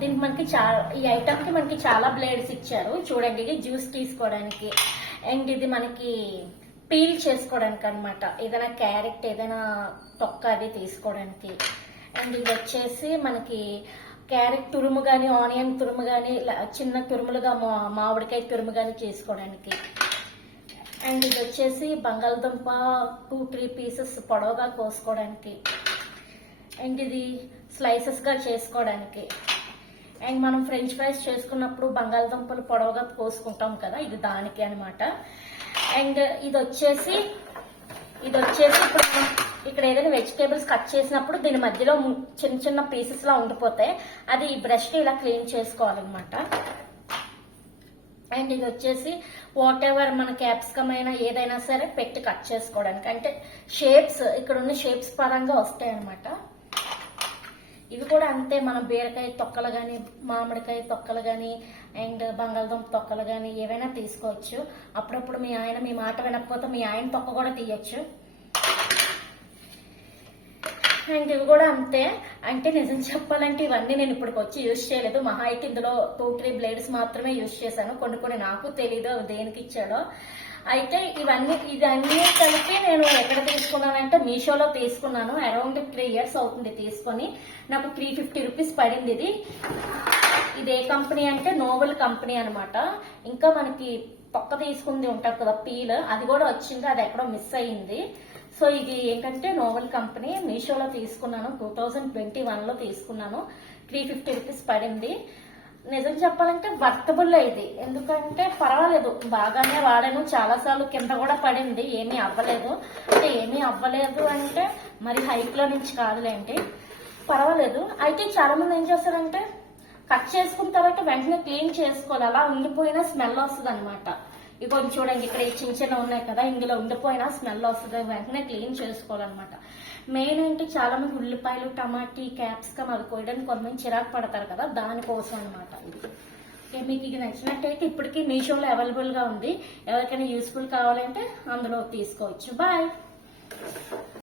దీనికి మనకి చాలా, ఈ ఐటమ్ కి మనకి చాలా బ్లేడ్స్ ఇచ్చారు చూడండి. ఇది జ్యూస్ తీసుకోవడానికి, అండ్ ఇది మనకి పీల్ చేసుకోవడానికి అనమాట, ఏదైనా క్యారెట్ ఏదైనా తొక్క అది తీసుకోవడానికి. అండ్ ఇది వచ్చేసి మనకి క్యారెట్ తురుము కానీ, ఆనియన్ తురుము కానీ, చిన్న తురుములుగా మామిడికాయ తురుము కానీ చేసుకోవడానికి. అండ్ ఇది వచ్చేసి బంగాళదుంప 2-3 పీసెస్ పొడవుగా కోసుకోవడానికి. అండ్ ఇది స్లైసెస్ గా చేసుకోవడానికి. అండ్ మనం ఫ్రెంచ్ ఫ్రైస్ చేసుకున్నప్పుడు బంగాళదుంపలు పొడవుగా కోసుకుంటాం కదా, ఇది దానికి అనమాట. అండ్ ఇది వచ్చేసి ఇప్పుడు ఇక్కడ ఏదైనా వెజిటేబుల్స్ కట్ చేసినప్పుడు దీని మధ్యలో చిన్న చిన్న పీసెస్ లా ఉండిపోతాయి, అది ఈ బ్రష్ కి ఇలా క్లీన్ చేసుకోవాలన్నమాట. అండ్ ఇది వచ్చేసి వాట్ ఎవర్ మన క్యాప్సికమ్ అయినా ఏదైనా సరే పెట్టి కట్ చేసుకోవడానికి, అంటే షేప్స్ ఇక్కడ ఉన్న షేప్స్ పరంగా వస్తాయి అనమాట. ఇవి కూడా అంతే, మన బీరకాయ తొక్కలు కానీ, మామిడికాయ తొక్కలు కానీ, అండ్ బంగాళదుంప తొక్కలు కానీ ఏవైనా తీసుకోవచ్చు. అప్పుడప్పుడు మీ మాట వినకపోతే మీ ఆయన తొక్క కూడా తీయచ్చు. అండ్ ఇవి కూడా అంతే. అంటే నిజం చెప్పాలంటే ఇవన్నీ నేను ఇప్పటికి వచ్చి యూజ్ చేయలేదు, మహా అయితే ఇందులో 2-3 బ్లేడ్స్ మాత్రమే యూజ్ చేశాను. కొన్ని నాకు తెలీదు అవి దేనికి ఇచ్చాడో. అయితే ఇదన్నీ కలిపి నేను ఎక్కడ తీసుకున్నానంటే మీషోలో తీసుకున్నాను. అరౌండ్ 3 years అవుతుంది తీసుకొని. నాకు 350 రూపీస్ పడింది. ఇది ఏ కంపెనీ అంటే నోవెల్ కంపెనీ అనమాట. ఇంకా మనకి తొక్క తీసుకుంది ఉంటుంది కదా పీల్, అది కూడా వచ్చింది, అది ఎక్కడో మిస్ అయ్యింది. సో ఇది ఏంటంటే నోవెల్ కంపెనీ, మీషోలో తీసుకున్నాను, 2021లో తీసుకున్నాను. 350 రూపీస్ పడింది. నిజం చెప్పాలంటే వర్తబుల్ ఇది, ఎందుకంటే పర్వాలేదు, బాగానే వాడాను. చాలా సార్లు కింద కూడా పడింది, ఏమీ అవ్వలేదు. అంటే ఏమీ అవ్వలేదు అంటే మరి హైట్ లో నుంచి కాదులేండి, పర్వాలేదు. అయితే చాలా మంది ఏం చేస్తారంటే కట్ చేసుకున్న తర్వాత వెంటనే క్లీన్ చేసుకోవాలి, అలా ఉండిపోయినా స్మెల్ వస్తుంది అనమాట. ఇవి చూడండి, ఇక్కడ చిన్న ఉన్నాయి కదా, ఇందులో ఉండిపోయినా స్మెల్ వస్తుంది, వెంటనే క్లీన్ చేసుకోవాలన్నమాట. మెయిన్ ఏంటి, చాలా మంది ఉల్లిపాయలు, టమాటీ, క్యాప్సికమ్ అవి కోయడానికి కొంతమంది చిరాకు పడతారు కదా, దానికోసం అనమాట ఇది. మీకు ఇది నచ్చినట్టయితే ఇప్పటికీ మీషోలో అవైలబుల్ గా ఉంది, ఎవరికైనా యూస్ఫుల్ కావాలంటే అందులో తీసుకోవచ్చు. బాయ్.